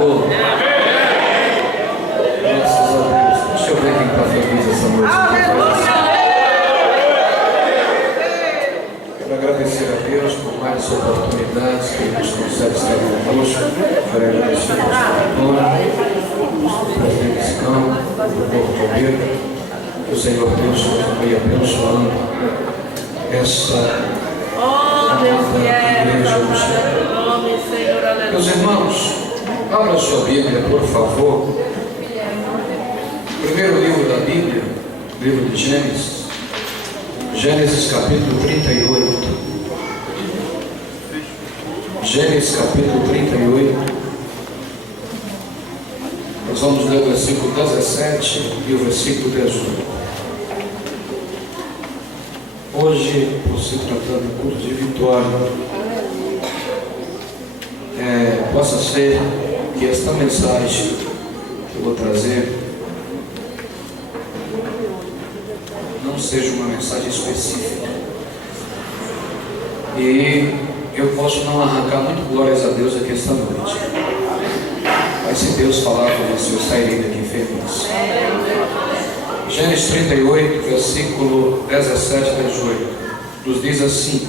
Senhor. Graças a Deus. Deixa eu ver quem está feliz essa noite. Quero agradecer a Deus por mais oportunidades que Ele nos concede estar conosco. Quero agradecer ao pastor Antônio, ao presidente Escão, ao doutor Romero. Que o Senhor Deus continue abençoando essa igreja do Senhor. Meus irmãos, abra sua Bíblia, por favor. Primeiro livro da Bíblia, livro de Gênesis. Gênesis capítulo 38. Gênesis capítulo 38. Nós vamos ler o versículo 17 e o versículo 18. Hoje, por se tratando de culto de vitória, possa ser que esta mensagem que eu vou trazer não seja uma mensagem específica. E eu posso não arrancar muito glórias a Deus aqui esta noite. Mas se Deus falar com você, eu sairei daqui feliz. Gênesis 38, versículo 17 a 18, nos diz assim: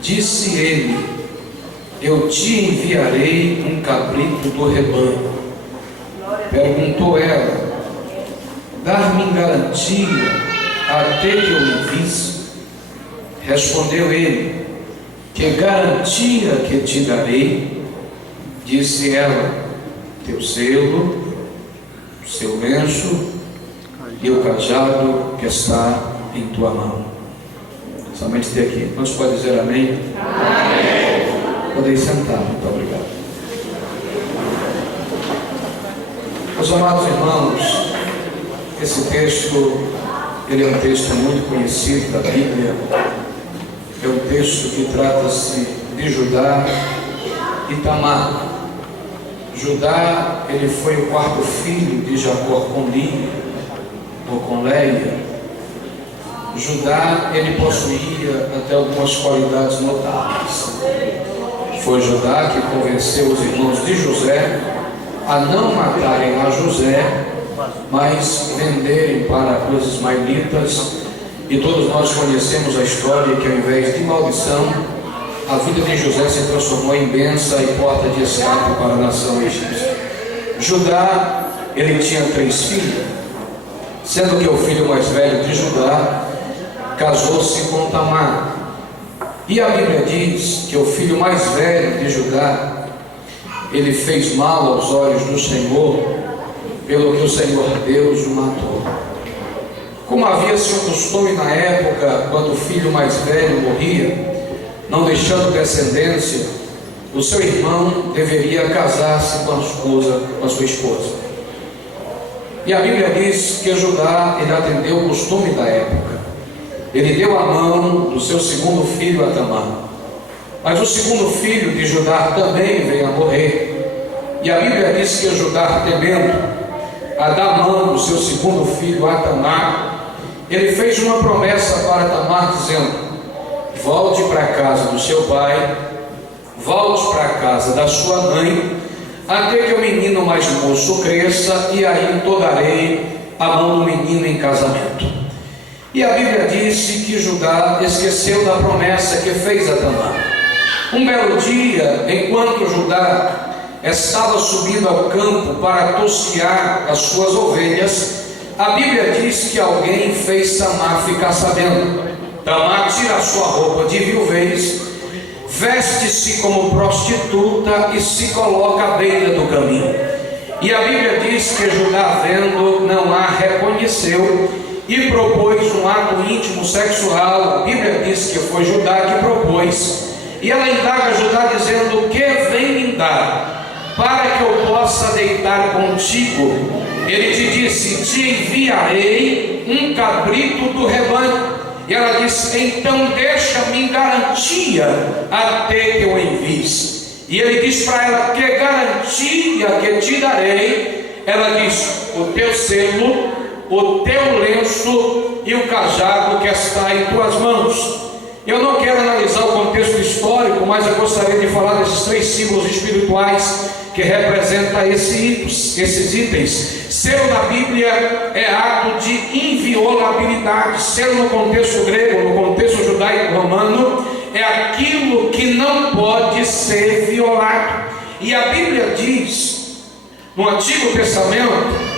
disse ele: eu te enviarei um cabrito do rebanho. Perguntou ela: dar-me garantia até que eu envie? Respondeu ele: que garantia que te darei? Disse ela: teu selo, seu lenço e o cajado que está em tua mão. Somente até aqui. Nós podemos dizer amém? Amém. Podem sentar. Muito obrigado. Meus amados irmãos, esse texto, ele é um texto muito conhecido da Bíblia. É um texto que trata-se de Judá e Tamar. Judá, ele foi o quarto filho de Jacó com Lia, ou com Leia. Judá, ele possuía até algumas qualidades notáveis. Foi Judá que convenceu os irmãos de José a não matarem a José, mas venderem para os ismaelitas. E todos nós conhecemos a história que, ao invés de maldição, a vida de José se transformou em bênção e porta de escape para a nação egípcia. Judá, ele tinha 3 filhos, sendo que o filho mais velho de Judá casou-se com Tamar. E a Bíblia diz que o filho mais velho de Judá, ele fez mal aos olhos do Senhor, pelo que o Senhor Deus o matou. Como havia-se um costume na época, quando o filho mais velho morria, não deixando descendência, o seu irmão deveria casar-se com a sua esposa. E a Bíblia diz que Judá, ele atendeu o costume da época. Ele deu a mão do seu segundo filho a Tamar. Mas o segundo filho de Judá também veio a morrer. E a Bíblia diz que Judá, temendo a dar mão do seu segundo filho a Tamar, ele fez uma promessa para Tamar, dizendo: volte para a casa do seu pai, volte para a casa da sua mãe, até que o menino mais moço cresça, e aí te darei a mão do menino em casamento. E a Bíblia disse que Judá esqueceu da promessa que fez a Tamar. Um belo dia, enquanto Judá estava subindo ao campo para tosquear as suas ovelhas, a Bíblia diz que alguém fez Tamar ficar sabendo. Tamar tira a sua roupa de viuvez, veste-se como prostituta e se coloca à beira do caminho. E a Bíblia diz que Judá, vendo, não a reconheceu e propôs um ato íntimo sexual. A Bíblia diz que foi Judá que propôs. E ela indaga Judá dizendo: que vem me dar para que eu possa deitar contigo? Ele te disse: te enviarei um cabrito do rebanho. E ela disse: então deixa-me garantia até que eu envies. E ele diz para ela: que garantia que te darei? Ela diz: o teu selo, o teu lenço e o cajado que está em tuas mãos. Eu não quero analisar o contexto histórico, mas eu gostaria de falar desses 3 símbolos espirituais que representa esses itens. Selo na Bíblia é ato de inviolabilidade. Selo no contexto grego, no contexto judaico-romano, é aquilo que não pode ser violado. E a Bíblia diz, no Antigo Testamento,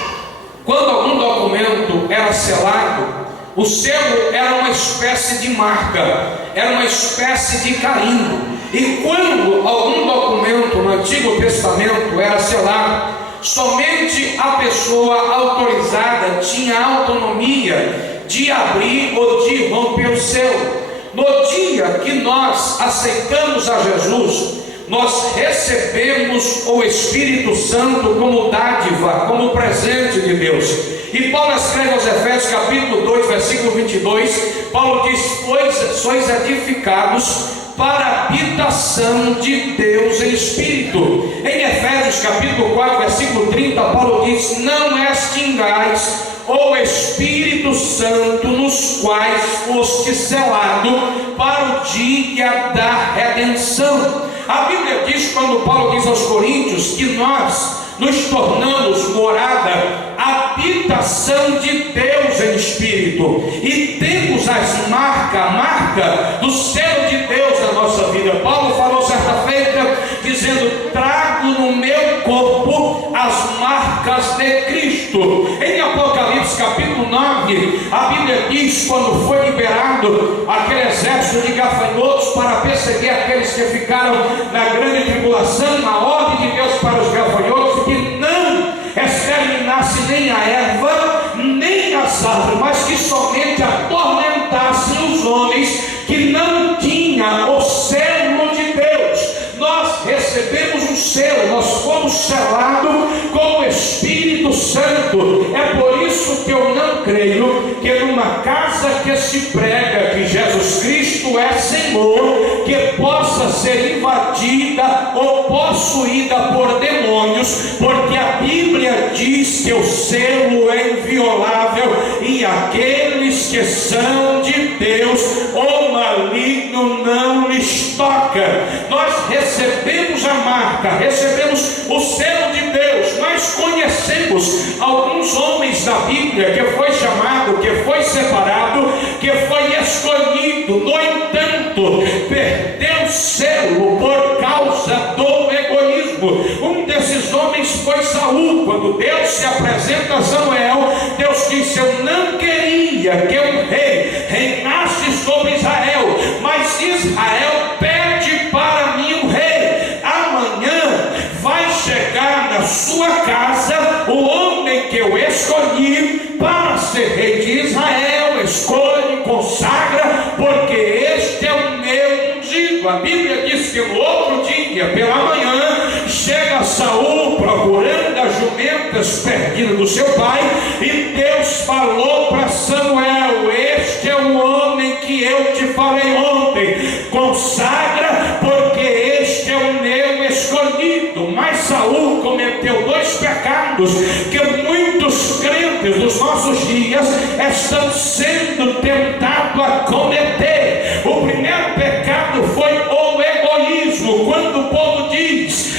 quando algum documento era selado, o selo era uma espécie de marca, era uma espécie de carimbo. E quando algum documento no Antigo Testamento era selado, somente a pessoa autorizada tinha autonomia de abrir ou de romper o selo. No dia que nós aceitamos a Jesus, nós recebemos o Espírito Santo como dádiva, como presente de Deus. E Paulo escreve aos Efésios capítulo 2, versículo 22, Paulo diz: pois sois edificados para a habitação de Deus em Espírito. Em Efésios capítulo 4, versículo 30, Paulo diz: não extingais o Espírito Santo, nos quais foste selado para o dia da redenção. A Bíblia diz, quando Paulo diz aos Coríntios, que nós nos tornamos morada, habitação de Deus em Espírito, e temos a marca do selo de Deus na nossa vida. Paulo falou certa feita, dizendo: trago no meu corpo as marcas de Cristo. Em Apocalipse capítulo 9, a Bíblia diz, quando foi liberado aquele exército de gafanhotos para perseguir aqueles que ficaram na grande tribulação, a ordem de Deus para os gafanhotos, que não exterminasse nem a erva, nem as árvores, mas que somente atormentassem os homens que não tinham o selo de Deus. Nós recebemos um selo, nós fomos selados com o Espírito Santo. É por isso que eu não creio que numa casa que se prega que Jesus Cristo é Senhor, que possa ser invadida ou possuída por demônios, porque a Bíblia diz que o selo é inviolável e aqueles que são de Deus, o maligno não lhes toca. Nós recebemos a marca, recebemos o selo de Deus. Nós conhecemos alguns homens da Bíblia que foi chamado, que foi separado, que foi escolhido, no entanto, perdeu o selo por causa do egoísmo. Um desses homens foi Saul. Quando Deus se apresenta a Samuel, Deus disse: eu não queria que um rei reinasse sobre Israel, mas Israel pede para mim um rei. Amanhã vai chegar na sua casa o homem que eu escolhi para ser rei de Israel. Escolhe, consagra, porque este é o meu ungido. A Bíblia diz que no outro dia, pela manhã, chega Saul procurando as jumentas perdidas do seu pai, e Deus falou para Samuel: este é o homem que eu te falei ontem, consagra, porque este é o meu escolhido. Mas Saul cometeu dois pecados que muitos crentes dos nossos dias estão sendo tentados a cometer. O primeiro pecado foi o egoísmo. Quando o povo diz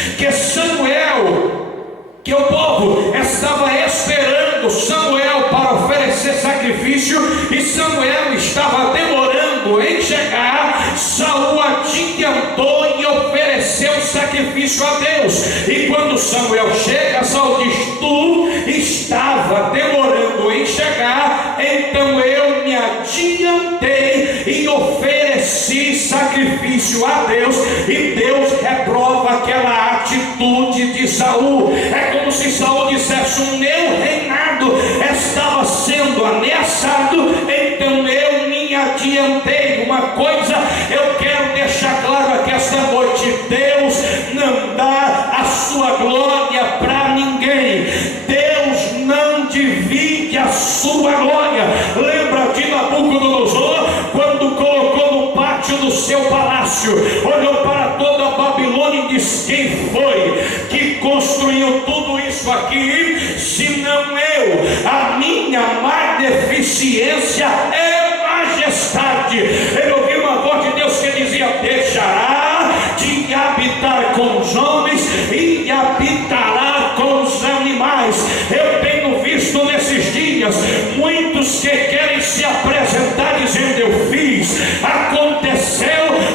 que o povo estava esperando Samuel para oferecer sacrifício, e Samuel estava demorando em chegar, Saul adiantou e ofereceu sacrifício a Deus. E quando Samuel chega, Saul diz: tu estava demorando em chegar, então eu me adiantei e ofereci sacrifício a Deus. E Deus reprova aquela atitude de Saul. É como se Saul dissesse: o meu reinado estava sendo ameaçado, então eu me adiantei. Uma coisa eu quero deixar claro aqui esta noite: Deus não dá a sua glória para ninguém. Deus não divide a sua glória. Lembra de Nabucodonosor, quando colocou no pátio do seu palácio, olhou para toda a Babilônia e disse: quem foi que construiu tudo isso aqui, se não eu? A minha magnificência é majestade. Ele ouviu uma voz de Deus que dizia: deixará de habitar com os homens e habitará habitará com os animais. Eu tenho visto nesses dias muitos que querem se apresentar dizendo: eu fiz, aconteceu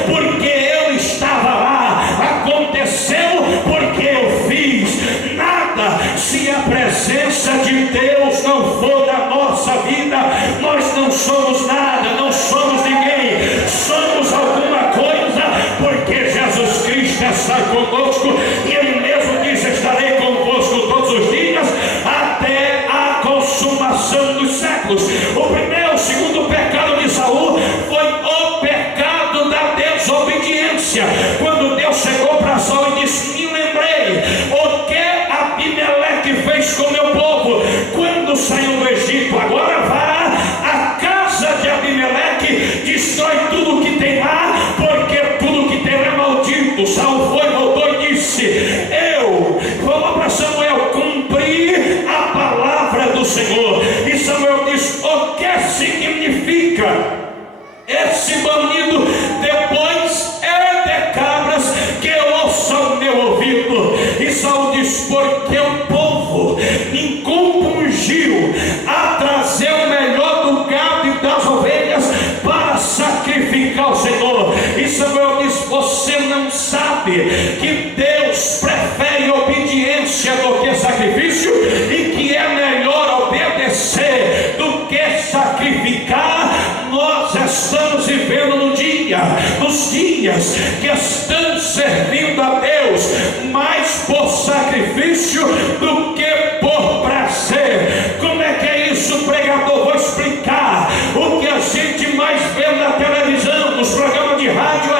porque eu estava lá, aconteceu porque eu fiz. Nada, se a presença de Deus não for da nossa vida, nós não somos nada, não somos ninguém, somos alguma coisa, porque Jesus Cristo está conosco e Ele mesmo diz: estarei convosco todos os dias até a consumação dos séculos. O segundo pecado de Saul foi o pecado da desobediência. Quando Deus chegou para Saul e disse: me lembrei o que Abimeleque fez com meu povo quando saiu do Egito, agora vá à casa de Abimeleque, destrói tudo que tem lá, porque tudo que tem é maldito. Saul foi, voltou e disse: falou para Samuel, cumpri a palavra do Senhor. E Samuel disse: o que significa esse bandido? Depois de cabras que ouça o meu ouvido. E Saul diz: porque o povo me compungiu a trazer o melhor do gado e das ovelhas para sacrificar ao Senhor. E Samuel diz: você não sabe que Deus prefere obediência do que sacrifício, e que é melhor obedecer do que sacrificar? Nós estamos vivendo nos dias que estamos servindo a Deus mais por sacrifício do que por prazer. Como é que é isso, pregador? Vou explicar. O que a gente mais vê na televisão, nos programas de rádio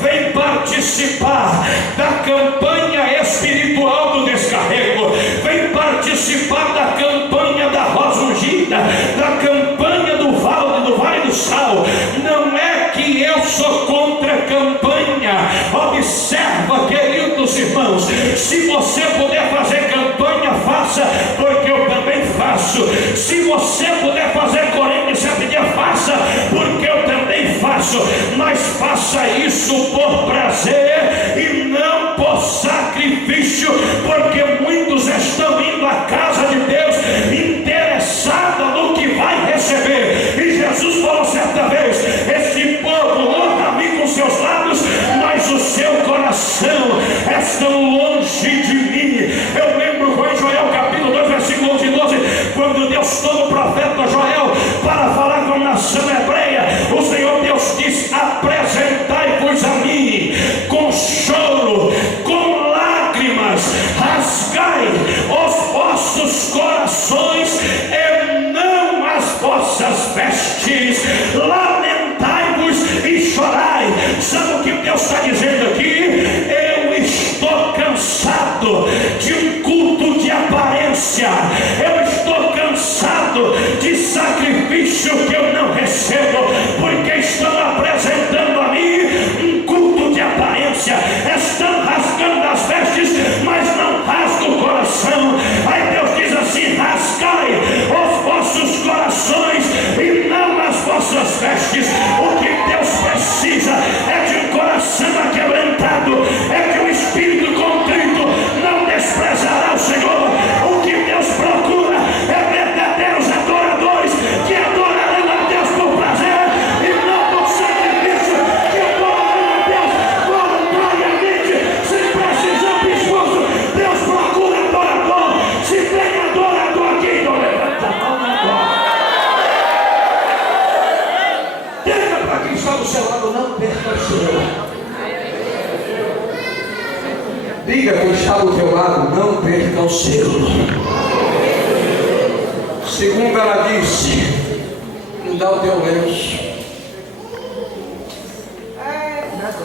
vem participar da campanha espiritual do descarrego, vem participar da campanha da rosa ungida, da campanha do Vale do Sal. Não é que eu sou contra a campanha. Observa, queridos irmãos, se você puder fazer campanha, faça, porque eu também faço. Se você puder fazer corrente certo dia, faça, porque eu também faço. Mas faça isso por prazer e não por sacrifício, porque muitos estão indo à casa de Deus interessados no que vai receber. E Jesus falou certa vez: esse povo honra-me com seus lábios, mas o seu coração está longe de mim. Eu lembro em Joel capítulo 2, versículo 11 e 12, quando Deus toma o profeta Joel para falar com a nação hebreia, o Senhor Deus disse: apresentai-vos a mim com choro, com lágrimas, rasgai os vossos corações e não as vossas vestes, lamentai-vos e chorai. Sabe o que Deus está dizendo aqui? Eu estou cansado de um culto de aparência, eu estou cansado de sacrifício que eu não recebo, porque estão apresentando a mim um culto de aparência, estão rasgando as vestes, mas não rasgam o coração. Aí Deus diz assim: rasgai os vossos corações e não as vossas vestes. O que Deus precisa é de um coração aquebrantado, é que o espírito contrito não desprezará o Senhor. O que Deus procura é verdadeiros adoradores que adorarão a Deus por prazer e não por sacrifício, que adorarão a Deus voluntariamente, sem precisar de esforço. Deus procura adorador. Se tem adorador aqui, então levanta a mão agora. Diga para quem está do seu lado: não perca o seu. Diga quem está do teu lado: não perca o seu. Segundo ela disse: me dá o teu lenço.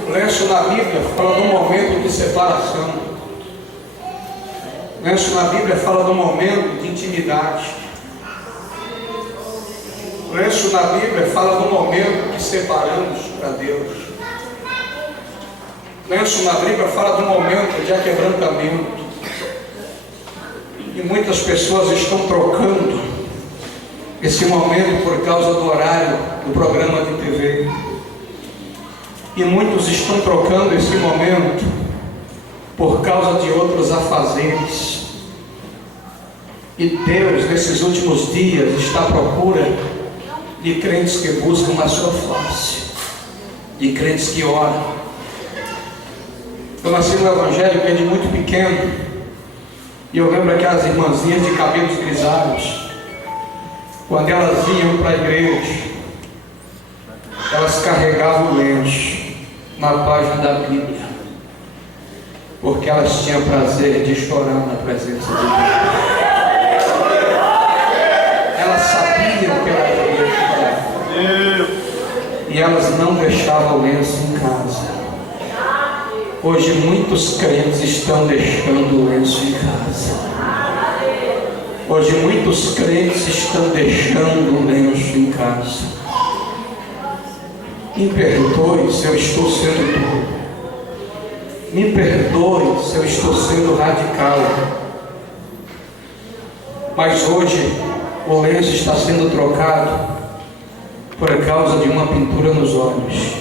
O lenço na Bíblia fala de um momento de separação. O lenço na Bíblia fala de um momento de intimidade. O lenço na Bíblia fala de um momento que separamos para Deus. O lenço na Bíblia fala de um momento de aquebrantamento. E muitas pessoas estão trocando esse momento por causa do horário do programa de TV. E muitos estão trocando esse momento por causa de outros afazeres. E Deus, nesses últimos dias, está à procura de crentes que buscam a sua face, de crentes que oram. Eu nasci no Evangelho desde muito pequeno, e eu lembro aquelas irmãzinhas de cabelos grisalhos, quando elas iam para a igreja, elas carregavam o lenço na página da Bíblia, porque elas tinham prazer de chorar na presença de Deus. Elas sabiam que elas iam chorar, e elas não deixavam o lenço em casa. Hoje muitos crentes estão deixando o lenço em casa. Hoje muitos crentes estão deixando o lenço em casa. Me perdoe se eu estou sendo duro. Me perdoe se eu estou sendo radical. Mas hoje o lenço está sendo trocado por causa de uma pintura nos olhos.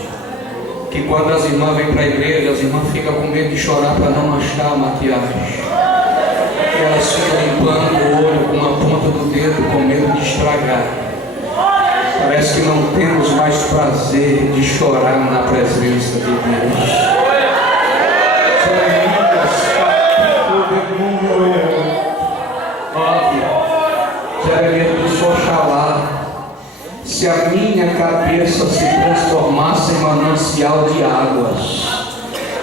Que quando as irmãs vêm para a igreja, as irmãs ficam com medo de chorar para não manchar a maquiagem. E elas ficam limpando o olho com a ponta do dedo com medo de estragar. Parece que não temos mais prazer de chorar na presença de Deus. Jeremias disse: Oxalá, se a minha cabeça se transformasse em manancial de águas,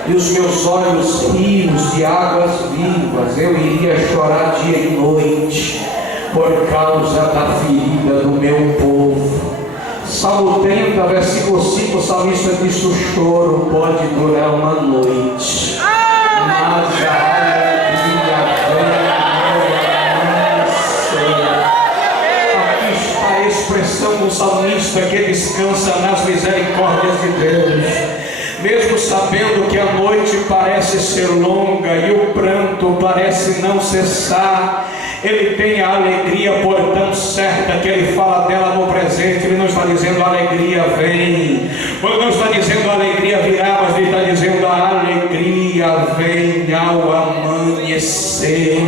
e os meus olhos rios de águas vivas, eu iria chorar dia e noite, por causa da ferida do meu povo. Salmo 30, versículo 5, o salmista disse: o choro pode durar uma noite, mas a alegria vem. Aqui está a expressão do salmista que descansa nas misericórdias de Deus. Mesmo sabendo que a noite parece ser longa e o pranto parece não cessar, ele tem a alegria por tão certa que ele fala dela no presente. Ele não está dizendo a alegria vem, ele não está dizendo a alegria virá, mas ele está dizendo a alegria vem ao amanhecer.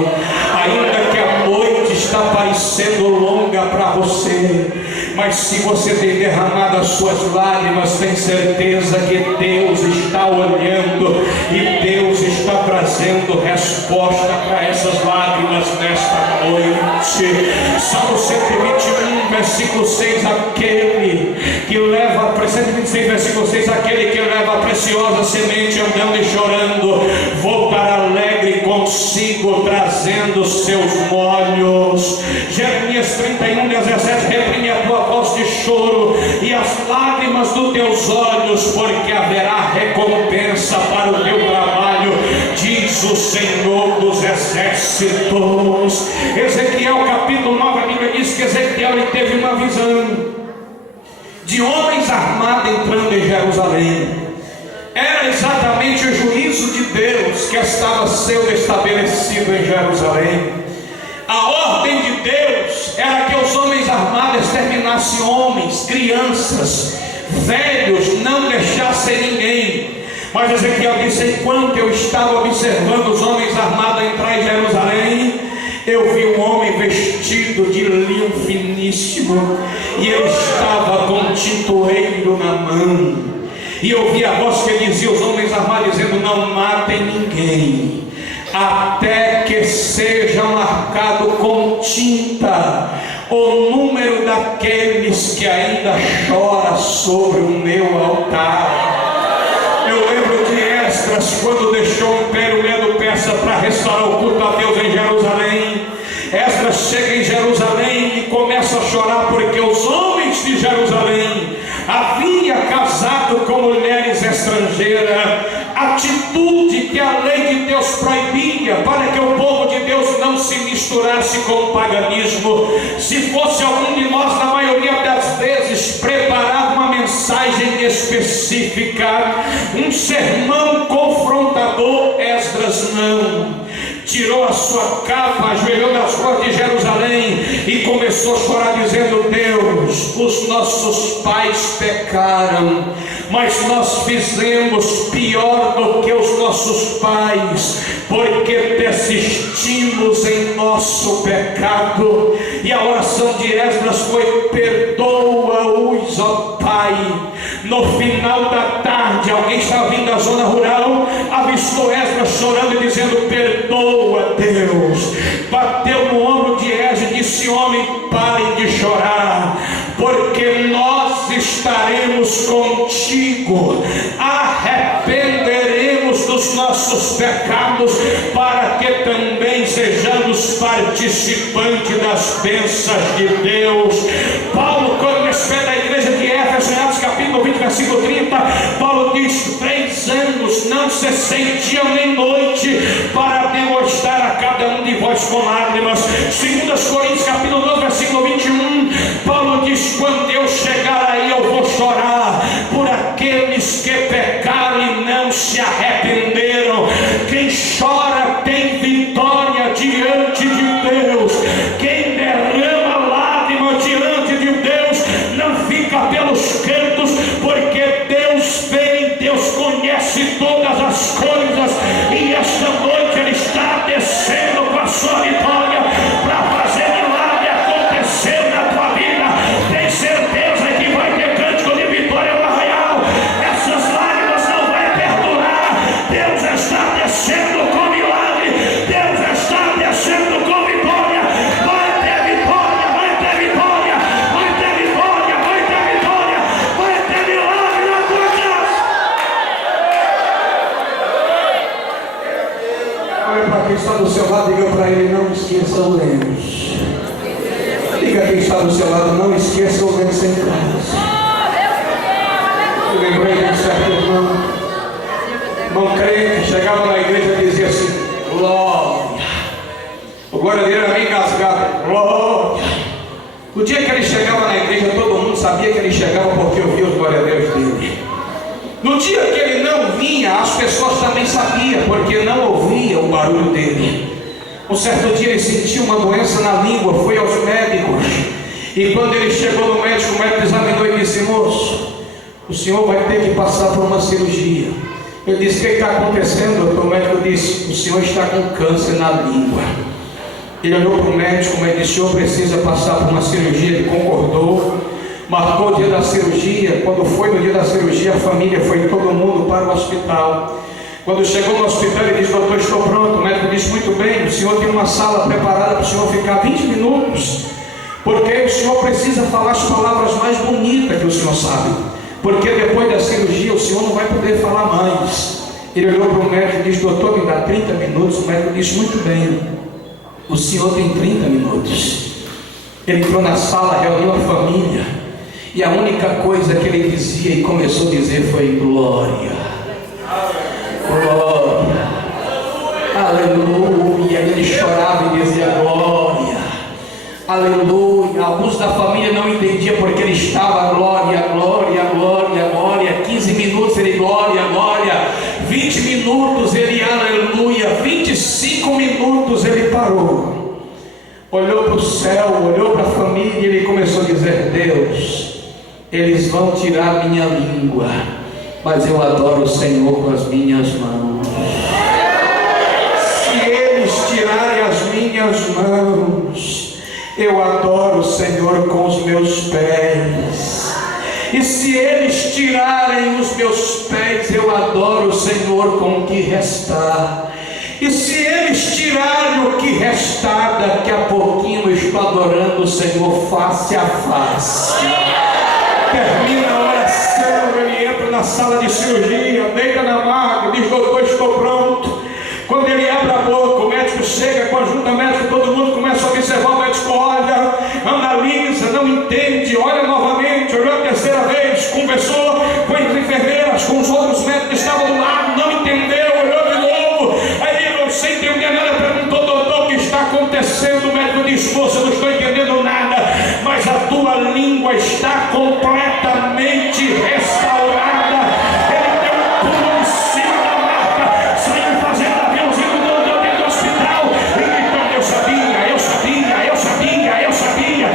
Ainda que a noite está parecendo longa para você, mas se você tem derramado as suas lágrimas, tem certeza que Deus está olhando e Deus está trazendo resposta para essas lágrimas nesta noite. Salmo 121, versículo 6, aquele que leva, 126, versículo 6, aquele que leva a preciosa semente andando e chorando, voltará alegre consigo, trazendo seus molhos. Jeremias 31, 17, reprime a tua voz de choro e as lágrimas dos teus olhos, porque haverá recompensa para o teu trabalho, diz o Senhor dos exércitos. Ezequiel capítulo 9, a Bíblia diz que Ezequiel ele teve uma visão de homens armados entrando em Jerusalém. Era exatamente o juízo de Deus que estava sendo estabelecido em Jerusalém. A ordem de Deus era que os homens armados exterminassem homens, crianças, velhos, não deixassem ninguém. Mas Ezequiel disse: enquanto eu estava observando os homens armados entrar em Jerusalém, eu vi um homem vestido de linho finíssimo, e ele estava com um tintoeiro na mão. E eu vi a voz que dizia os homens armados, dizendo: não matem ninguém, até que seja marcado com tinta o número daqueles que ainda chora sobre o meu altar. Eu lembro de Esdras, quando deixou o Império Medo-Persa para restaurar o culto a Deus em Jerusalém. Esdras chega em Jerusalém e começa a chorar, porque os homens de Jerusalém haviam casado com mulheres estrangeiras, atitude que a lei de Deus proibia, para que o povo de Deus não se misturasse com o paganismo. Se fosse algum de nós, na maioria das vezes, preparava uma mensagem específica, um sermão confrontador. Esdras não. Tirou a sua capa, ajoelhou nas ruas de Jerusalém e começou a chorar dizendo: Deus, os nossos pais pecaram, mas nós fizemos pior do que os nossos pais, porque persistimos em nosso pecado. E a oração de Esdras foi: perdoa-os, ó Pai. No final da tarde, alguém estava vindo da zona rural, avistou Esdras chorando e dizendo: perdoa, Deus. Bateu no ombro de Esdras e disse: homem, pare de chorar, porque nós estaremos contigo, arrependeremos dos nossos pecados, para que também sejamos participantes das bênçãos de Deus. Paulo, quando respeita a igreja de Éfeso, em Atos capítulo 20, versículo 30, Paulo diz: 3 anos não cessei dia nem noite para demonstrar a cada um de vós com lágrimas. 2 Coríntios capítulo 12, versículo 21, Paulo diz: quando eu chegar aí eu vou chorar por aqueles que pecaram e não se arrependeram. Quem chora tem vitória diante de Deus. Quem derrama lágrimas diante de Deus não fica pelos cantos, porque Deus vem, Deus conhece todas as coisas, e esta noite Ele está descendo com a sua vitória para fazer milagre acontecer na tua vida. Tem certeza que vai ter cântico de vitória no arraial. Essas lágrimas não vai perdurar. Deus está descendo com milagre, Deus está descendo com vitória. Vai ter vitória, vai ter vitória, vai ter vitória, vai ter vitória, vai ter milagre na tua casa. Olha para quem está do seu lado, diga para ele: não esqueça o Lemos. Diga a quem está do seu lado: não esqueça o Lemos em casa. Eu lembrei de um certo irmão crente, chegava na igreja e dizia assim: glória. O glória dele era meio engasgado: glória. O dia que ele chegava na igreja, todo mundo sabia que ele chegava porque ouvia os glória a Deus dele. No dia que ele não vinha, as pessoas também sabiam, porque não ouviam o barulho dele. Um certo dia ele sentiu uma doença na língua, foi aos médicos, e quando ele chegou no médico, o médico examinou e disse: moço, o senhor vai ter que passar por uma cirurgia. Ele disse: o que está acontecendo, doutor? O médico disse: o senhor está com câncer na língua. Ele olhou para o médico, mas disse: o senhor precisa passar por uma cirurgia. Ele concordou, marcou o dia da cirurgia. Quando foi no dia da cirurgia, a família foi todo mundo para o hospital. Quando chegou no hospital, ele disse: doutor, estou pronto. O médico disse: muito bem, o senhor tem uma sala preparada para o senhor ficar 20 minutos, porque o senhor precisa falar as palavras mais bonitas que o senhor sabe, porque depois da cirurgia o senhor não vai poder falar mais. Ele olhou para o médico e disse: doutor, me dá 30 minutos. O médico disse: muito bem, o senhor tem 30 minutos. Ele entrou na sala, reuniu a família, e a única coisa que ele dizia e começou a dizer foi: glória, glória, aleluia. Ele chorava e dizia: glória, aleluia. Alguns da família não entendiam porque ele estava: glória, glória, glória, glória. 15 minutos ele: glória, glória. 20 minutos ele: aleluia. 25 minutos ele parou, olhou para o céu, olhou para a família, e ele começou a dizer: Deus, eles vão tirar minha língua, mas eu adoro o Senhor com as minhas mãos. Se eles tirarem as minhas mãos, eu adoro o Senhor com os meus pés. E se eles tirarem os meus pés, eu adoro o Senhor com o que restar. E se eles tirarem o que restar, daqui a pouquinho eu estou adorando o Senhor face a face. Termina a oração, ele entra na sala de cirurgia, deita na maca, diz: doutor, estou pronto. Quando ele abre a boca, o médico chega com a ajuda médica, todo mundo começa a observar. O médico olha, analisa, não entende, olha novamente, olhou a terceira vez, conversou com as enfermeiras, com os outros médicos que estavam do lado, não entendeu, olhou de novo. Aí ele, sem entender nada, perguntou: doutor, o que está acontecendo? O médico disse: moça, eu não estou entendendo nada, mas a tua língua está completamente restaurada. Ele deu um pulo em cima da maca, saiu fazendo aviãozinho do hospital, e gritando: eu sabia, eu sabia, eu sabia, eu sabia.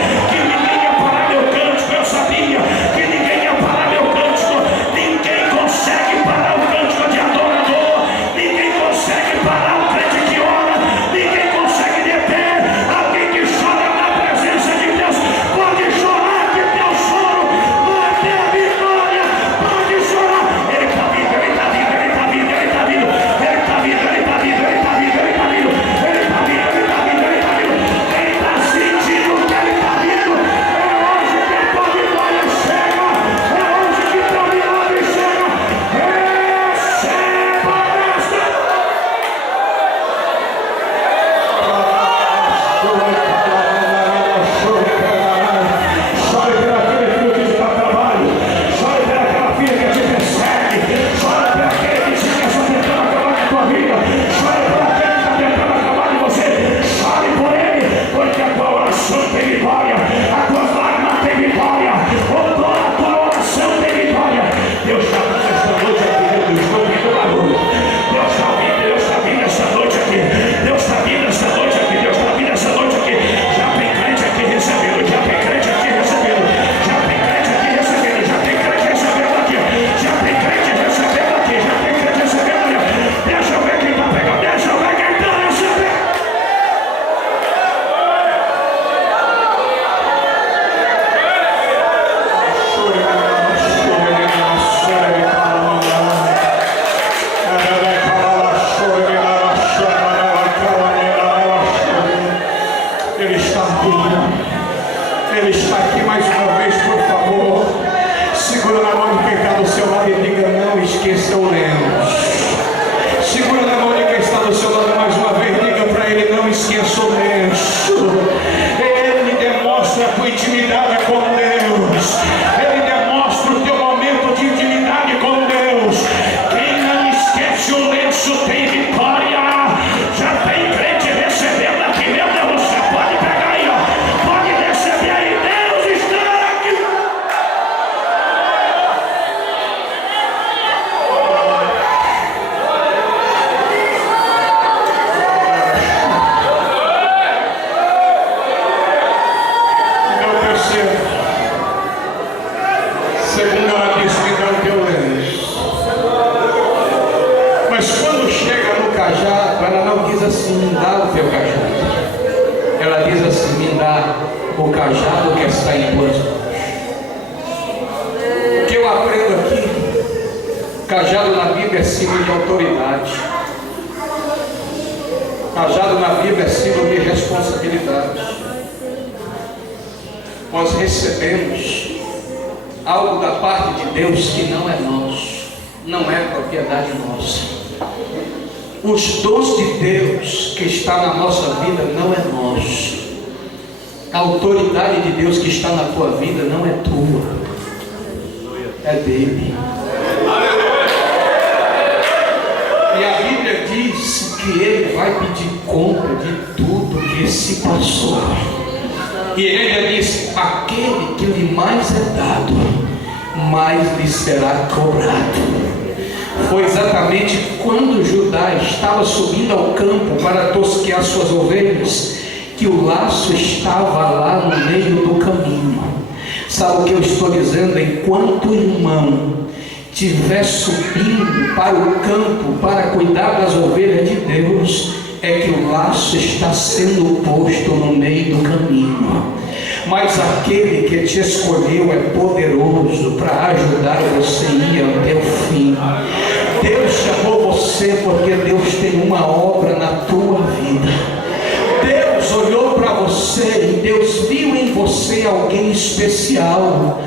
Chore por aquele filho que te dá trabalho. Chore por aquela filha que te persegue. Chore por aquele que te está tentando acabar com a tua vida. Chore por aquele que está tentando acabar com você. Chore por ele, porque a tua oração tem vitória. A tua lágrima tem vitória. A tua oração tem vitória. Deus está vindo esta noite aqui. Eu estou ouvindo o barulho. Deus está vindo esta noite aqui. Deus está vindo esta noite aqui. Deus está vindo esta noite aqui. Já tem crente aqui recebendo. Já tem crente aqui recebendo. Já tem crente aqui recebendo. Já tem crente recebendo aqui. Já tem crente recebendo aqui. Já tem crente recebendo aqui. Deixa eu ver quem está pegando. Deixa eu ver quem está recebendo. Ele está aqui. Ele está aqui mais uma vez, por favor. Segura na mão de quem está do seu lado e diga: não esqueça o lenço. Segura na mão de quem está do seu lado mais uma vez, diga para ele: não esqueça o lenço. Ele demonstra a tua intimidade com Deus. Ele demonstra o teu momento de intimidade com Deus. Quem não esquece o lenço tem vitória. Já tem crente recebendo aqui, meu Deus. Você pode pegar aí, ó. Pode receber aí. Deus está aqui. Eu percebo. Segundo ela disse, me dá o teu lenço. Mas quando chega no cajado, ela não diz assim: me dá o teu cajado. Ela diz assim: me dá o cajado que está em tuas mãos. O que eu aprendo aqui: cajado na Bíblia é símbolo de autoridade. Cajado na Bíblia é símbolo de responsabilidade. Nós recebemos algo da parte de Deus que não é nosso, não é propriedade nossa. Os dons de Deus que está na nossa vida não é nosso. A autoridade de Deus que está na tua vida não é tua, é dele. E a Bíblia diz que ele vai pedir conta de tudo que se passou. E ele diz: aquele que lhe mais é dado, mais lhe será cobrado. Foi exatamente quando Judá estava subindo ao campo para tosquear suas ovelhas, que o laço estava lá no meio do caminho. Sabe o que eu estou dizendo? Enquanto o irmão estiver subindo para o campo para cuidar das ovelhas de Deus, é que o laço está sendo posto no meio do caminho. Mas aquele que te escolheu é poderoso para ajudar você a ir até o fim. Deus chamou você porque Deus tem uma obra na tua vida. Deus olhou para você e Deus viu em você alguém especial.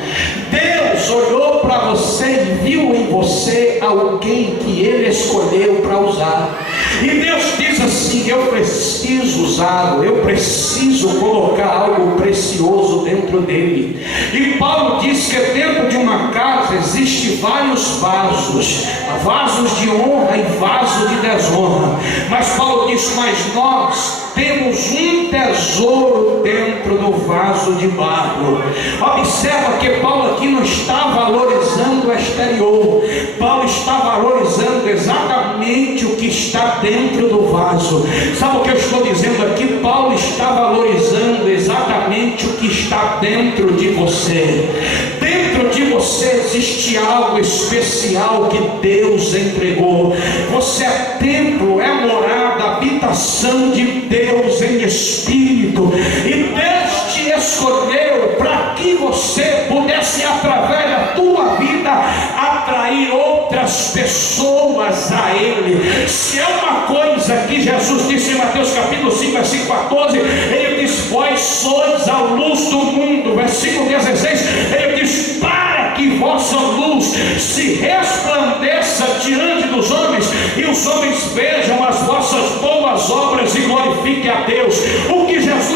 Deus olhou para você e viu em você alguém que Ele escolheu para usar. E Deus diz assim: eu preciso usá-lo, eu preciso colocar algo precioso dentro dele. E Paulo diz que dentro de uma casa existe vários vasos, vasos de honra e vasos de desonra. Mas Paulo diz: mas nós temos um tesouro dentro do vaso de barro. Observa que Paulo aqui não está valorizando o exterior. Paulo está valorizando exatamente o que está dentro do vaso. Sabe o que eu estou dizendo aqui? Paulo está valorizando exatamente o que está dentro de você. Dentro de você existe algo especial que Deus entregou. Você é templo, é morada, habitação de Deus em espírito. E Deus te escolheu para que você pudesse, através da tua vida, atrair outras pessoas a Ele. Se é uma coisa que Jesus disse em Mateus capítulo 5, versículo 14, Ele diz: vós sois a luz do mundo. Versículo 16, Ele diz: para que vossa luz se resplandeça diante dos homens, e os homens vejam as vossas boas obras e glorifiquem a Deus. O que Jesus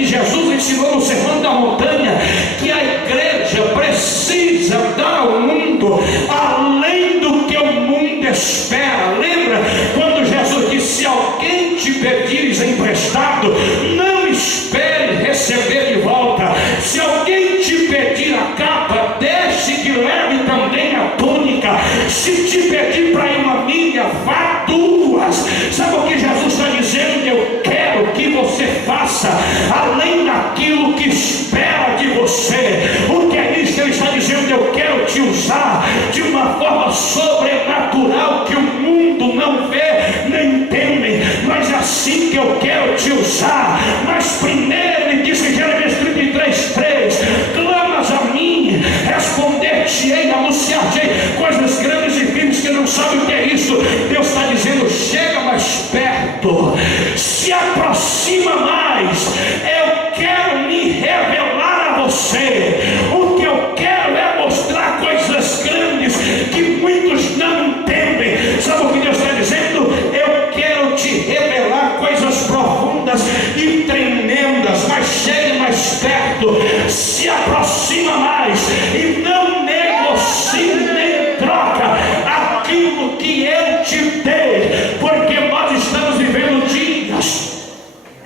que Jesus ensinou no Sermão da Montanha, que a igreja precisa dar ao mundo além do que o mundo espera. Lembra quando Jesus disse: se alguém te pedires emprestado, não espere receber de volta. Se alguém te pedir a capa, deixe que leve também a túnica. Se te pedir para ir uma milha, vá duas. Sabe o que Jesus está dizendo? Eu quero que você faça além daquilo que espera de você. O que é isso que ele está dizendo? Eu quero te usar de uma forma sobrenatural que o mundo não vê nem teme, mas assim que eu quero te usar. Mas primeiro ele disse em Jeremias 33:3: clamas a mim, responder-te-ei, anunciar-te-ei coisas grandes e firmes que não sabe o que é isso. Deus está dizendo: chega mais perto, se aproxima mais, eu quero me revelar a você. O que eu quero é mostrar coisas grandes que muitos não entendem. Sabe o que Deus está dizendo? Eu quero te revelar coisas profundas e tremendas, mas chegue mais perto, se aproxima mais e não negocie nem troca aquilo que eu te dei, porque nós estamos vivendo dias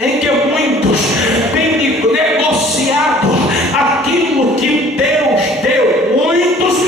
em que muitos têm negociado aquilo que Deus deu. Muitos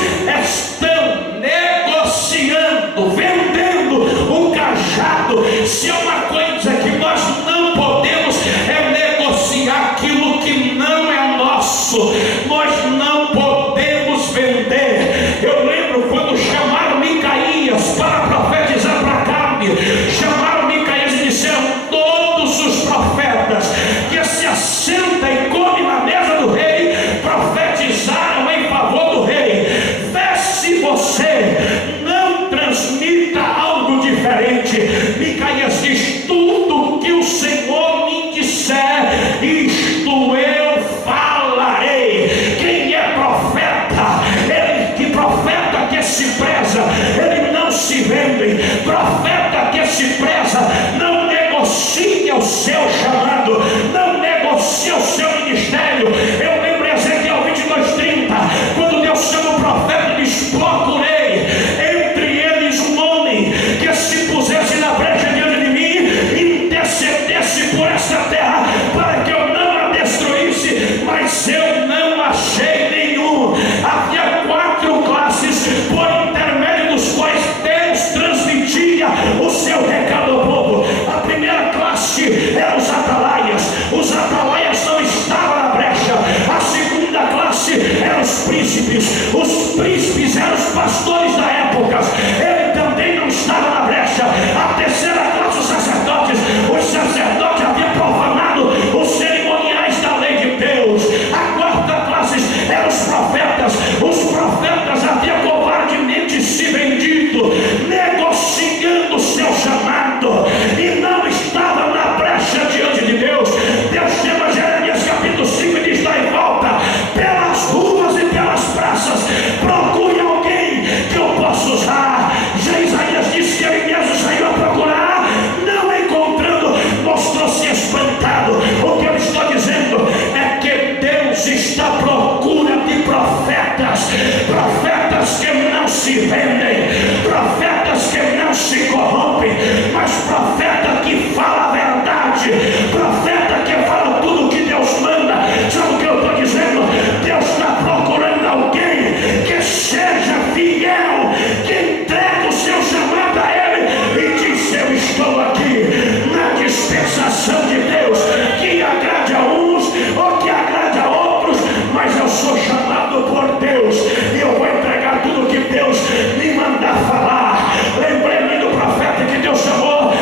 estão negociando, vendendo o cajado. Se é uma coisa que nós não podemos é negociar aquilo que não é nosso. Nós não podemos vender. Eu lembro quando chamaram Micaías para profetizar para Acabe. Chamaram Micaías e disseram: todos os profetas que se assentam e comem na mesa do rei profetizaram em favor do rei. Vê se você não transmita algo diferente. Micaías diz: tudo que o Senhor me disser, isto eu falarei. Quem é profeta? Ele que profeta que se preza, ele não se vende. Profeta que se preza não negocia o seu chamado, não negocia o seu ministério. Eu lembro Ezequiel 22:30, quando Deus chama o profeta e diz: procurei entre eles um homem que se pusesse na brecha diante de mim e intercedesse por essa terra para que eu não a destruísse, mas eu não achei nenhum. Havia 4 classes por intermédio dos quais Deus transmitia o seu recado ao povo. A primeira classe eram os atalaias. Os atalaias não estavam na brecha. A segunda classe eram os príncipes. Os príncipes eram os pastores da época. Ele também não estava na brecha. A terceira classe, os sacerdotes. Os sacerdotes haviam profanado os cerimoniais da lei de Deus. A quarta classe eram os profetas. Os profetas haviam covardemente se vendido, negociando o seu chamado, e não estavam na brecha diante de Deus. Deus chama Jeremias capítulo 5 e diz lá em volta: pelas ruas e pelas praças procure alguém que eu possa usar. Já Isaías disse que ele mesmo saiu a procurar, não encontrando, mostrou-se espantado. O que eu estou dizendo é que Deus está à procura de profetas, profetas que não se vendem, profetas que não se corrompem, mas profeta que fala a verdade, profeta que fala tudo o que Deus manda. Sabe o que eu estou dizendo? Deus está procurando alguém que seja fiel, que entregue o seu chamado a Ele e diz: eu estou aqui na dispensação de Deus, que agrade a uns ou que agrade a outros, mas eu sou chamado por Deus e eu vou entregar tudo que Deus me mandar falar. Lembrei-me do profeta que Deus chamou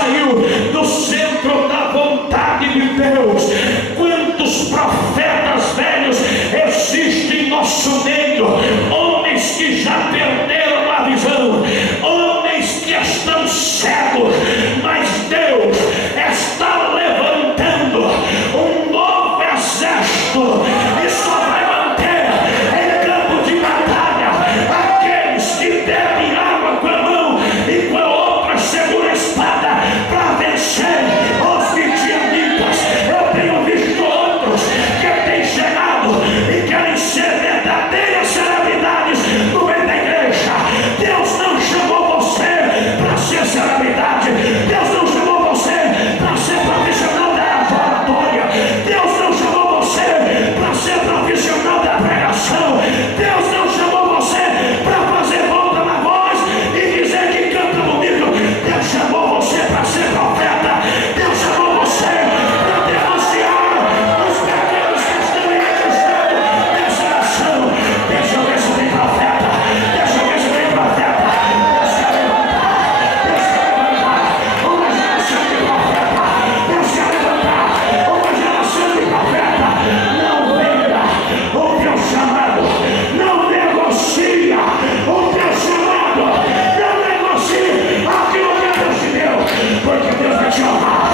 saiu do centro da vontade de Deus. Quantos profetas velhos existem em nosso meio, homens que já perderam a visão, homens que estão cegos, mas Deus está levantando um novo exército e só vai manter em campo de batalha aqueles que bebem água com a mão e com a outra segura a espada para vencer os midianitas. Eu tenho visto outros que têm chegado e querem ser verdadeiras celebridades no meio da igreja. Deus não chamou você para ser celebridade. Deus não chamou você para ser profissional da oratória. Deus não chamou você para ser profissional da pregação. Deus não chamou você para fazer volta na voz e dizer que canta bonito. Deus chamou você para ser profeta. Deus chamou você para denunciar os pequenos que estão existindo nessa nação. Deixa eu ver se tem profeta. Deixa eu ver se tem profeta. Deus quer levantar. Deus quer levantar uma geração de profeta. Deus quer levantar uma geração de profeta. Não venda o teu chamado. Não negocia o teu chamado. Não negocie aquilo que Deus te deu. Porque Deus vai te honrar.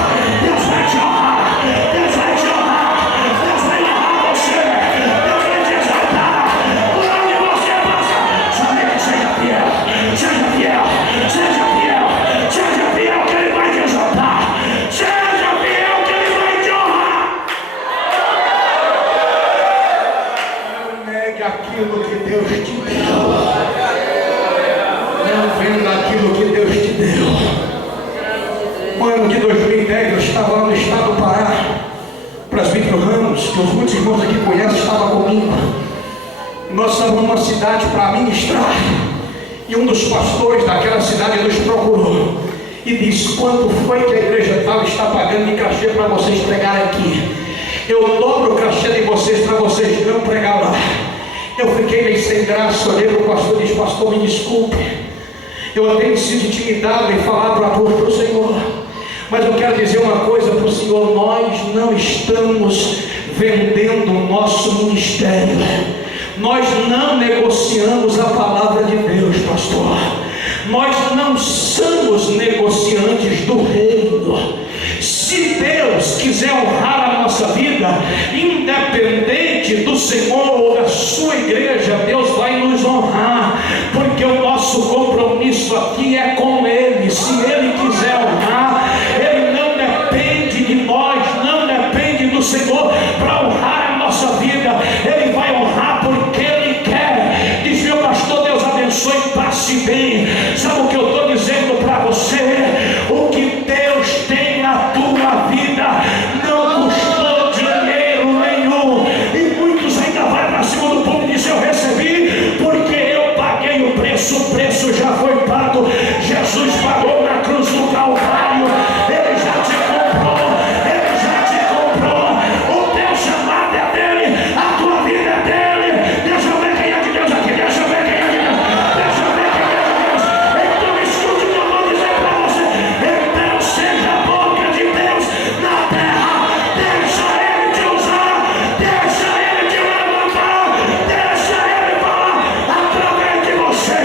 Deus vai te honrar. Deus vai te honrar. Deus vai honrar você. Deus vai te exaltar. Por onde você passa, somente seja fiel. Seja fiel. Seja fiel. Seja fiel que Ele vai te exaltar. Seja fiel que Ele vai te honrar. Não negue aquilo que Deus te deu. Não venda aquilo que Deus te deu. No ano de 2010 eu estava lá no estado do Pará, Presbítero Ramos, que os muitos irmãos aqui conhecem, estava comigo. Nós estávamos numa cidade para ministrar, e um dos pastores daquela cidade nos procurou e disse: quanto foi que a igreja tal está pagando de cachê para vocês pregarem aqui? Eu dobro o cachê de vocês para vocês não pregar lá. Eu fiquei meio sem graça, olhei para o pastor e disse: pastor, me desculpe, eu até me sinto intimidado em falar para o Senhor, mas eu quero dizer uma coisa para o Senhor: nós não estamos vendendo o nosso ministério, nós não negociamos a palavra de Deus, pastor. Nós não somos negociantes do reino. Se Deus quiser honrar a nossa vida, independente do Senhor ou da sua igreja, Deus vai nos honrar, porque o nosso compromisso aqui é com Ele. Se Ele quiser honrar, Ele não depende de nós, não depende do Senhor para honrar a nossa vida. Ele vai honrar porque Ele quer. Diz meu pastor: Deus abençoe, passe bem. Sabe o que eu estou dizendo para você? O que Deus tem na tua vida não custou dinheiro nenhum. E muitos ainda vai para cima do público e diz: eu recebi porque eu paguei o preço já foi pago. Jesus pagou na cruz do Calvário. Ele já te comprou, Ele já te comprou. O teu chamado é dele, a tua vida é dele. Deixa eu ver quem é de Deus aqui, deixa eu ver quem é de Deus, deixa eu ver quem é de Deus. Então escute o que eu vou dizer para você. Então seja a boca de Deus na terra. Deixa Ele te usar, deixa Ele te levantar, deixa Ele falar através de você.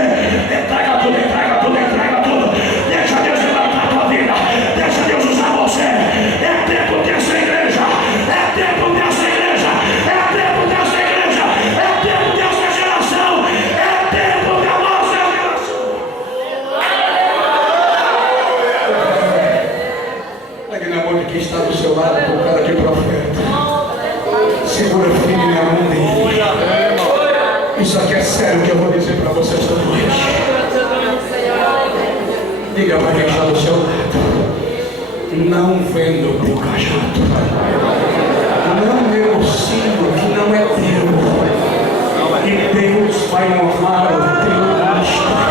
Entrega tudo, entrega tudo, entrega tudo. Deixa Deus levantar a tua vida, deixa Deus usar você. É tempo dessa igreja, é tempo dessa igreja, é tempo dessa igreja, é tempo dessa geração, é tempo da nossa geração. Pegue na mão de quem está do seu lado, com cara de profeta. Segura firme na mão dele. Isso aqui é sério que eu vou dizer para você esta noite. Diga para quem está do seu lado: não venda o teu cajado, não negocie o que não é teu, e Deus vai honrar o teu ministério.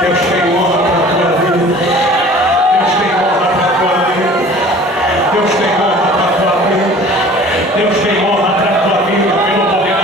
Deus tem honra para a tua vida. Deus tem honra para a tua vida. Deus tem honra para a tua vida. Deus tem honra para a tua vida pelo poder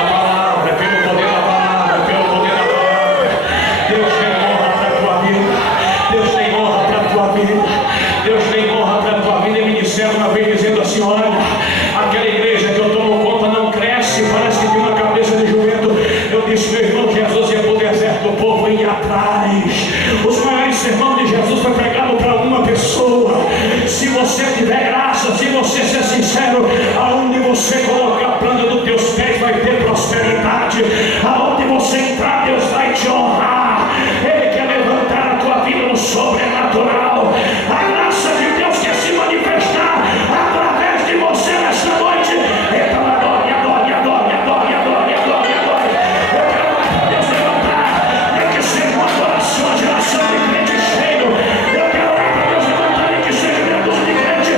você colocar a planta dos teus pés, vai ter prosperidade. Aonde você entrar, Deus vai te honrar. Ele quer levantar a tua vida no sobrenatural. A graça de Deus quer se manifestar através de você nesta noite. Então adore, adore, adore, adore, adore, adore, adore. Eu quero mais para Deus levantar, nem que seja uma adoração, a geração de crente cheio. Eu quero mais para Deus levantar, nem que seja meia-dúzia de crente.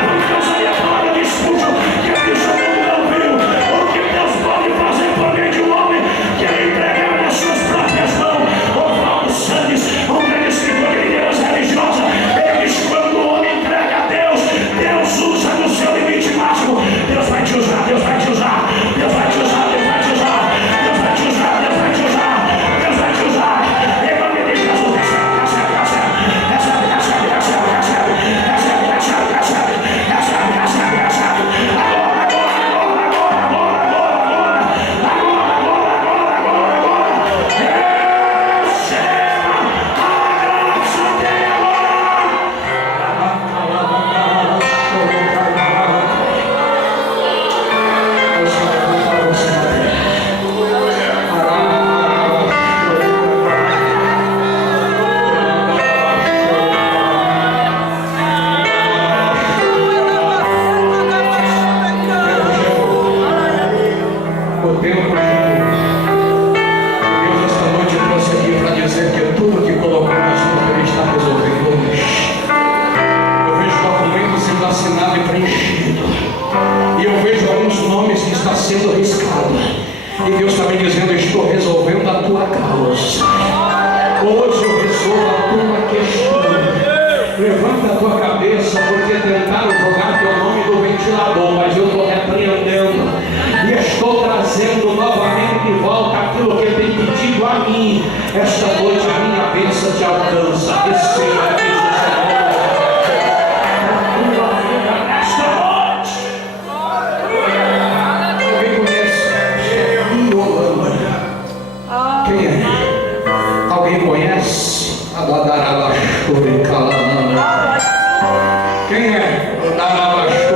Porque Deus aí a palavra de Spurgeon, que a visão do mundo não viu. O que Deus pode fazer por meio de um homem que ele entrega nas suas próprias mãos. Oswaldo Sanders, um grande escritor de liderança religiosa, ele diz que quando o homem entrega a Deus, Deus usa no seu limite máximo. Deus vai te usar, Deus vai te usar, Deus vai te usar, Deus vai te usar, Deus vai te usar, Deus vai te usar, Deus vai te usar. Em nome de Jesus, recebe, recebe, recebe, recebe, recebe, recebe, recebe, recebe, recebe, recebe, recebe, recebe, recebe. Agora, agora, agora, agora, agora, agora, agora, agora, agora, agora, agora. Receba a graça dele agora. O tempo Deus esta noite trouxe aqui para dizer que tudo que colocou nas mãos Ele está resolvendo hoje. Eu vejo documentos sendo assinado e preenchido, e eu vejo alguns nomes que estão sendo riscados, e Deus está me dizendo: eu estou resolvendo a tua causa. Hoje eu resolvo a tua questão. Levanta a tua cabeça, porque tentaram jogar teu nome do ventilador, mas eu estou repreendendo e estou trazendo novamente de volta aquilo que Ele tem pedido a mim. Esta noite a minha bênção te alcança. Receba, diz o Senhor, a tua vida nesta noite. Alguém conhece Iolanda? Quem é? Alguém conhece? Quem é?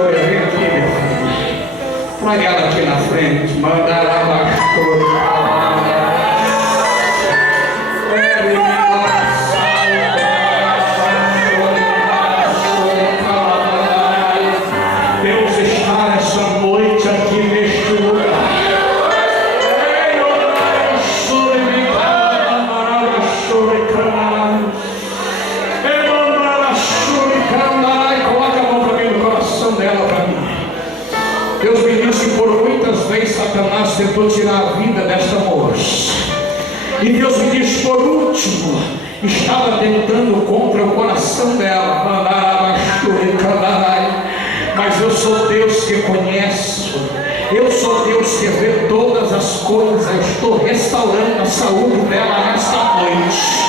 Vem aqui, meu filho. Traga ela aqui na frente. Deus está nessa noite aqui neste lugar. Coloca a mão para mim no coração dela, para mim. Deus me disse: por muitas vezes Satanás tentou tirar a vida desta moça, e Deus me disse: por último, estava tentando contra o coração dela. Mas eu sou Deus que conhece, eu sou Deus que vê todas as coisas. Eu estou restaurando a saúde dela nesta noite.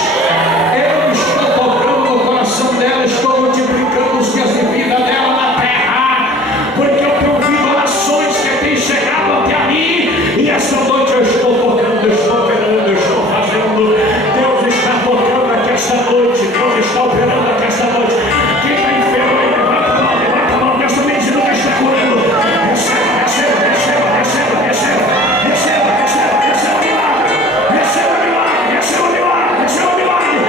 Eu estou tocando no coração dela, estou multiplicando os dias de vida dela na terra, porque eu tenho ouvido orações que têm chegado até a mim, e essa noite eu estou tocando, eu estou operando, eu estou fazendo. Deus está tocando aqui esta noite, Deus está operando aqui esta noite. Quem está enfermo aí, levanta a mão, Deus também dizendo que está curando. Receba, receba, receba, receba, receba, receba, receba, receba o milagre, receba o milagre, receba o milagre, receba o milagre.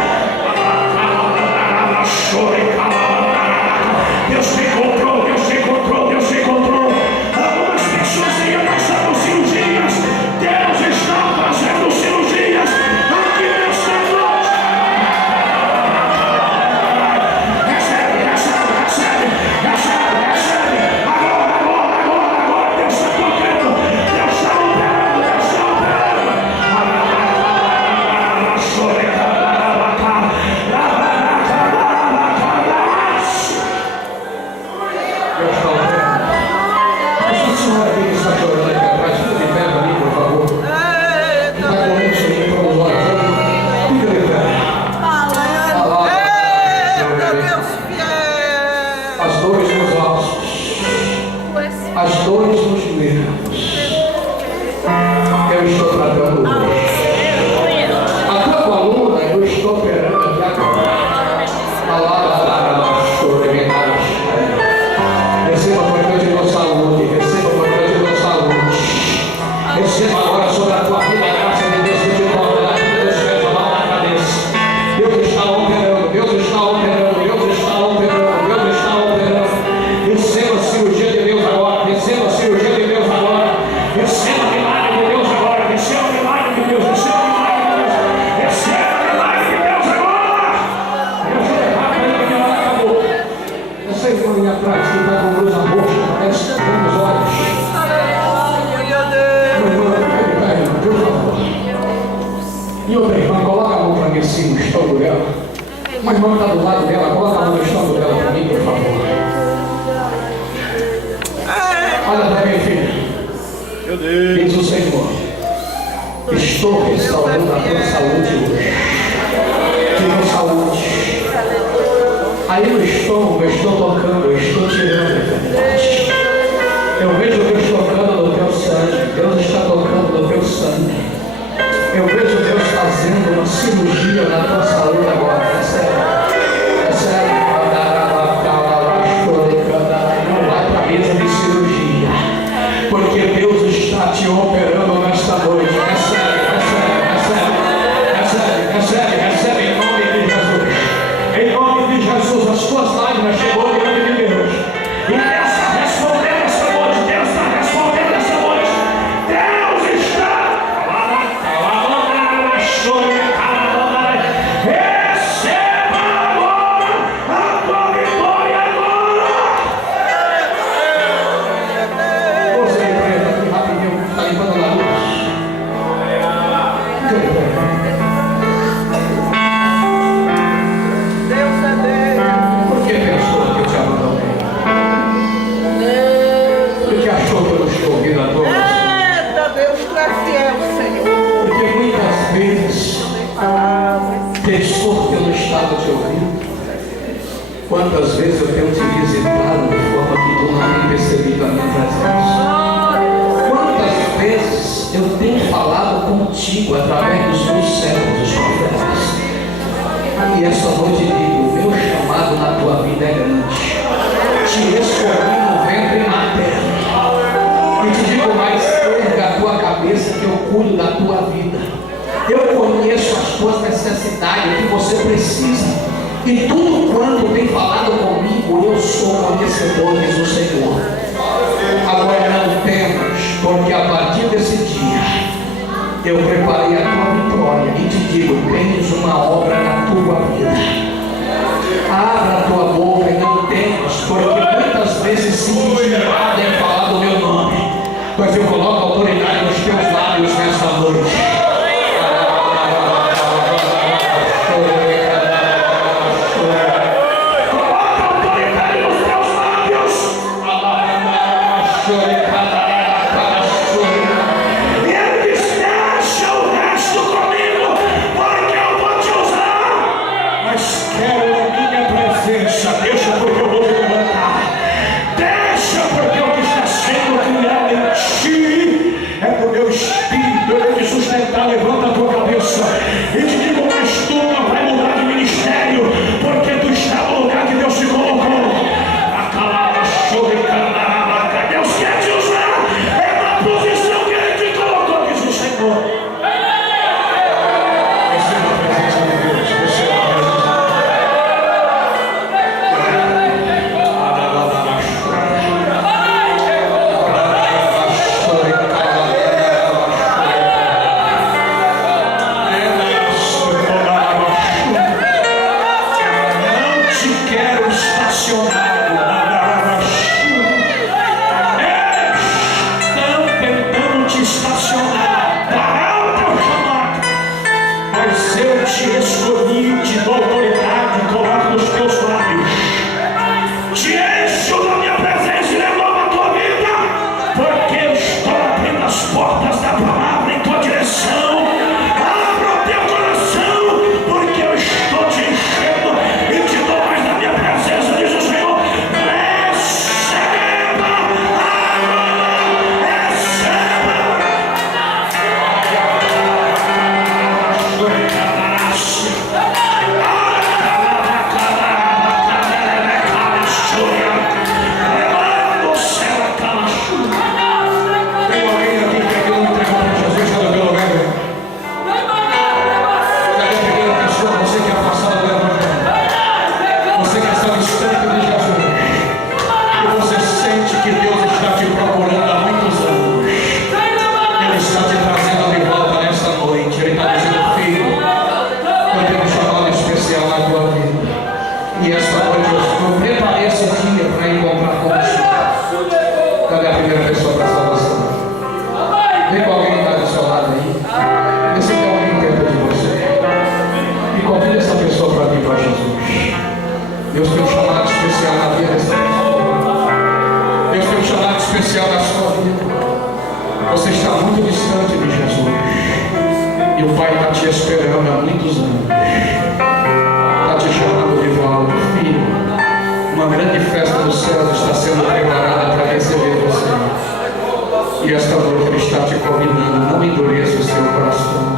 assim no estômago dela. Uma irmã está do lado dela, coloca a mão no estômago dela para mim, por favor. Olha para mim, filha. Diz o Senhor: estou restaurando a tua saúde hoje. Tirou saúde. Aí no estômago eu estou tocando, eu estou tirando a enfermidade. Eu vejo Deus tocando no teu sangue. Deus está tocando no teu sangue. Eu vejo Deus fazendo uma cirurgia na tua saúde agora. É sério. É sério. Não vai para a mesa de cirurgia, porque Deus está te operando nesta noite. Recebe, recebe, recebe, recebe, recebe, recebe em nome de Jesus. Em nome de Jesus, as tuas lágrimas chegou diante de Deus. E Deus está respondendo essa noite. Deus está respondendo essa noite. Deus está. Receba agora a tua vitória agora. Você preta aqui rapidinho, está limpando a luz. Por que pensou que eu te abandonei? Por que achou que eu não estou ouvindo a todos? Deus, tu é fiel, Senhor. Porque muitas vezes pensou que eu não estava te ouvindo. Quantas vezes eu tenho te visitado de forma que tu não tem percebido a minha presença? Quantas vezes eu tenho falado contigo através dos meus servos, os profetas? E essa noite digo: o meu chamado na tua vida é grande. Te escolhi no ventre materno. E te digo mais: erga a tua cabeça que eu cuido da tua vida. Eu conheço as tuas necessidades, o que você precisa. E tudo quanto tem falado comigo, eu sou conhecedor, diz o Senhor. Agora não temas, porque a partir desse dia eu preparei a tua vitória e te digo: tens uma obra na tua vida. Abra a tua boca e não temas, porque muitas vezes se intimidade em falar do meu nome, mas eu coloco autoridade nos teus lábios nessa noite. Levanta a tua cabeça e te digo: mas tu não vai mudar de ministério, porque tu está no lugar que Deus te colocou. Deus quer te usar, é na posição que Ele te colocou, diz o Senhor. Você é uma presença de Deus, você é uma presença especial na sua vida. Você está muito distante de Jesus. E o Pai está te esperando há muitos anos. Está te chamando de volta, filho. Uma grande festa dos céus está sendo preparada para receber você. E esta noite Ele está te convidando. Não endureça o seu coração.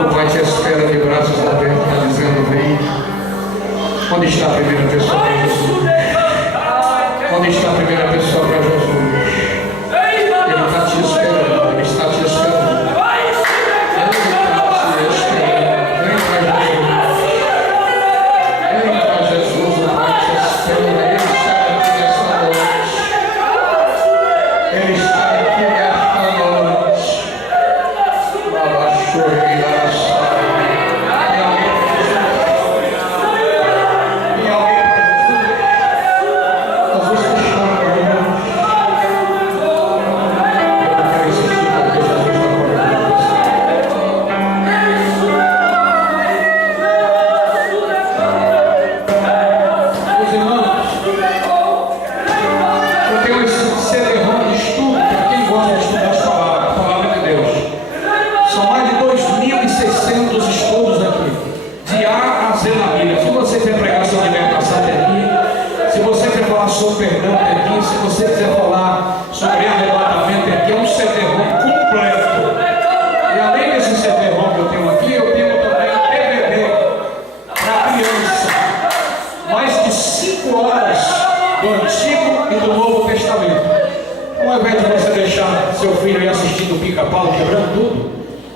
O Pai te espera de braços abertos, está dizendo: vem. Onde está a primeira pessoa para Jesus? Onde está a primeira pessoa para Jesus? Ele está te esperando. Ele está te esperando. Sobre perdão tem aqui, se você quiser falar sobre arrebatamento tem aqui, é um CD-ROM completo. E além desse CD-ROM que eu tenho aqui, eu tenho também um DVD para criança. Mais de 5 horas do Antigo e do Novo Testamento. Então, ao invés de você deixar seu filho ir assistindo o Pica-Pau, quebrando tudo,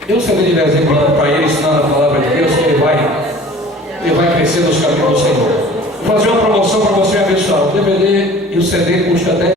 dê um CD de desenho para ele, ensinando a palavra de Deus, que ele vai crescer nos caminhos do Senhor. Vou fazer uma promoção para você abençoar. O DVD e o CD custa 10.